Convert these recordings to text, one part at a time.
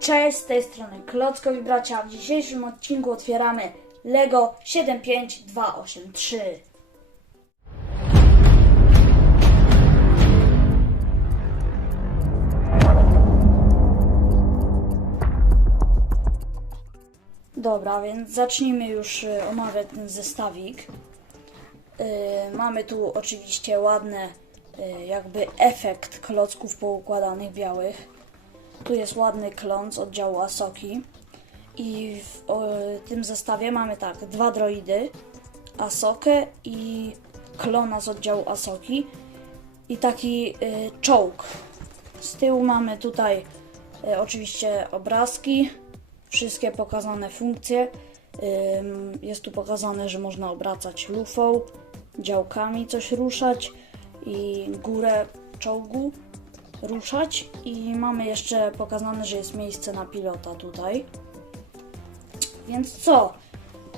Cześć, z tej strony Klockowi Bracia. W dzisiejszym odcinku otwieramy LEGO 75283. Dobra, więc zacznijmy już y, omawiać ten zestawik. Y, mamy tu oczywiście ładny jakby efekt klocków poukładanych białych. Tu jest ładny klon z oddziału Asoki. I w o, tym zestawie mamy tak, dwa droidy, Asokę i klona z oddziału Asoki i taki y, czołg. Z tyłu mamy tutaj y, oczywiście obrazki, wszystkie pokazane funkcje. Ym, jest tu pokazane, że można obracać lufą, działkami coś ruszać i górę czołgu ruszać i mamy jeszcze pokazane, że jest miejsce na pilota tutaj. Więc co?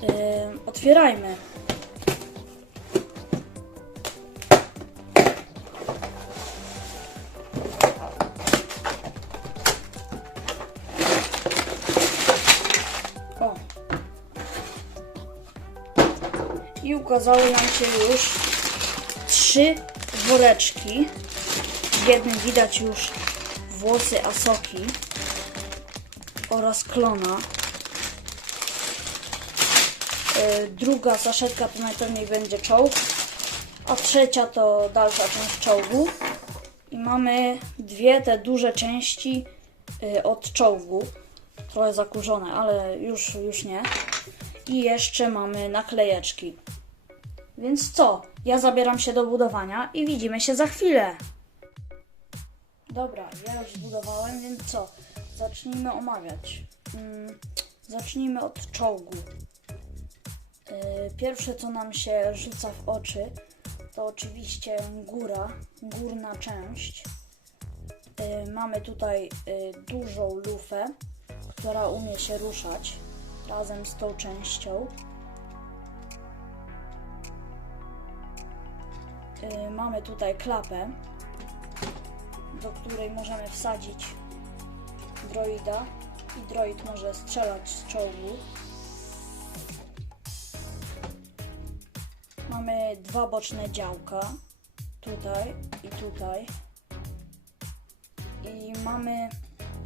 Ym, otwierajmy. O. I ukazały nam się już trzy woreczki. Jednym widać już włosy Asoki oraz klona. E, Druga saszetka to najpewniej będzie czołg, a trzecia to dalsza część czołgu. I mamy dwie te duże części e, od czołgu. Trochę zakurzone, ale już, już nie. I jeszcze mamy naklejeczki. Więc co? Ja zabieram się do budowania i widzimy się za chwilę. Dobra, ja już zbudowałem, więc co? Zacznijmy omawiać. Mm, zacznijmy od czołgu. Yy, Pierwsze, co nam się rzuca w oczy, to oczywiście góra, górna część. Yy, Mamy tutaj yy, dużą lufę, która umie się ruszać razem z tą częścią. Yy, Mamy tutaj klapę, do której możemy wsadzić droida i droid może strzelać z czołgu. Mamy dwa boczne działka, tutaj i tutaj. I mamy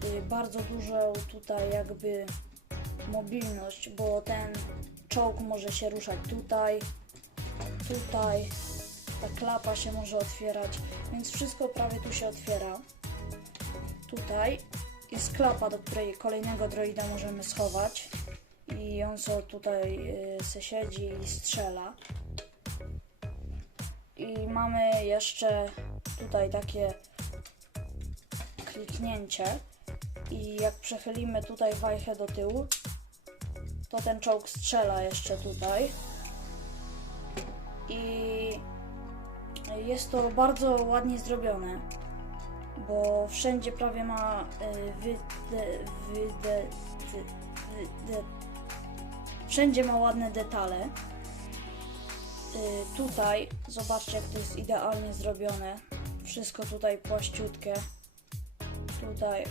y, bardzo dużą tutaj jakby mobilność, bo ten czołg może się ruszać tutaj, tutaj, ta klapa się może otwierać, więc wszystko prawie tu się otwiera. Tutaj jest klapa, do której kolejnego droida możemy schować i on sobie tutaj y, se siedzi i strzela. I mamy jeszcze tutaj takie kliknięcie i jak przechylimy tutaj wajchę do tyłu, to ten czołg strzela jeszcze tutaj. I jest to bardzo ładnie zrobione, bo wszędzie prawie ma y, wyde, wyde, wy- wyde, wszędzie ma ładne detale. Y, tutaj zobaczcie jak to jest idealnie zrobione. Wszystko tutaj płaściutkie. Tutaj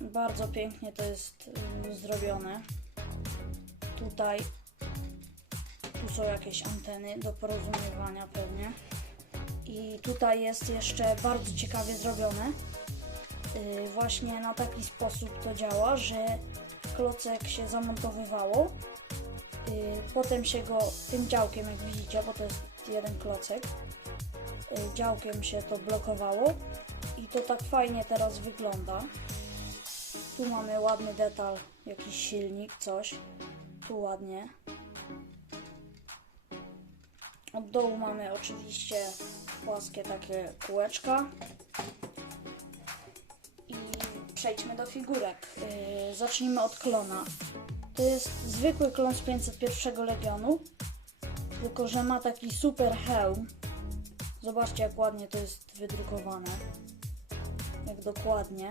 bardzo pięknie to jest y, zrobione. Tutaj tu są jakieś anteny do porozumiewania pewnie. I tutaj jest jeszcze bardzo ciekawie zrobione. Yy, właśnie na taki sposób to działa, że klocek się zamontowywało. Yy, potem się go tym działkiem, jak widzicie, bo to jest jeden klocek, yy, działkiem się to blokowało. I to tak fajnie teraz wygląda. Tu mamy ładny detal, jakiś silnik, coś. Tu ładnie. Od dołu mamy oczywiście płaskie takie kółeczka. I przejdźmy do figurek. Yy, zacznijmy od klona. To jest zwykły klon z 501 Legionu, tylko że ma taki super hełm. Zobaczcie jak ładnie to jest wydrukowane. Jak dokładnie.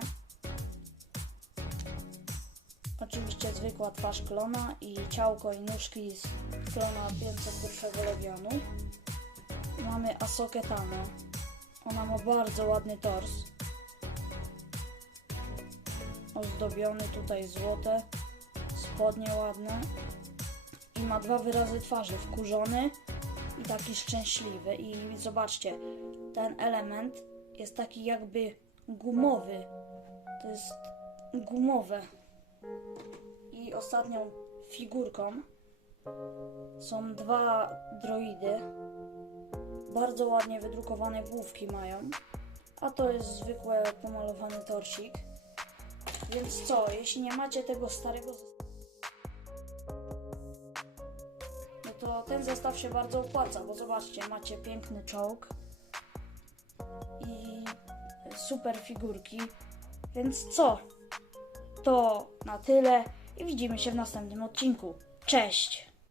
Oczywiście zwykła twarz klona i ciałko i nóżki z klona 501 Legionu. Mamy Asokę. Ona ma bardzo ładny tors. ozdobiony, tutaj złote, spodnie ładne i ma dwa wyrazy twarzy, wkurzony i taki szczęśliwy i zobaczcie, ten element jest taki jakby gumowy, to jest gumowe i ostatnią figurką są dwa droidy, bardzo ładnie wydrukowane główki mają, a to jest zwykły pomalowany torcik. Więc co, jeśli nie macie tego starego no to ten zestaw się bardzo opłaca, bo zobaczcie, macie piękny czołg i super figurki. Więc co? To na tyle i widzimy się w następnym odcinku. Cześć!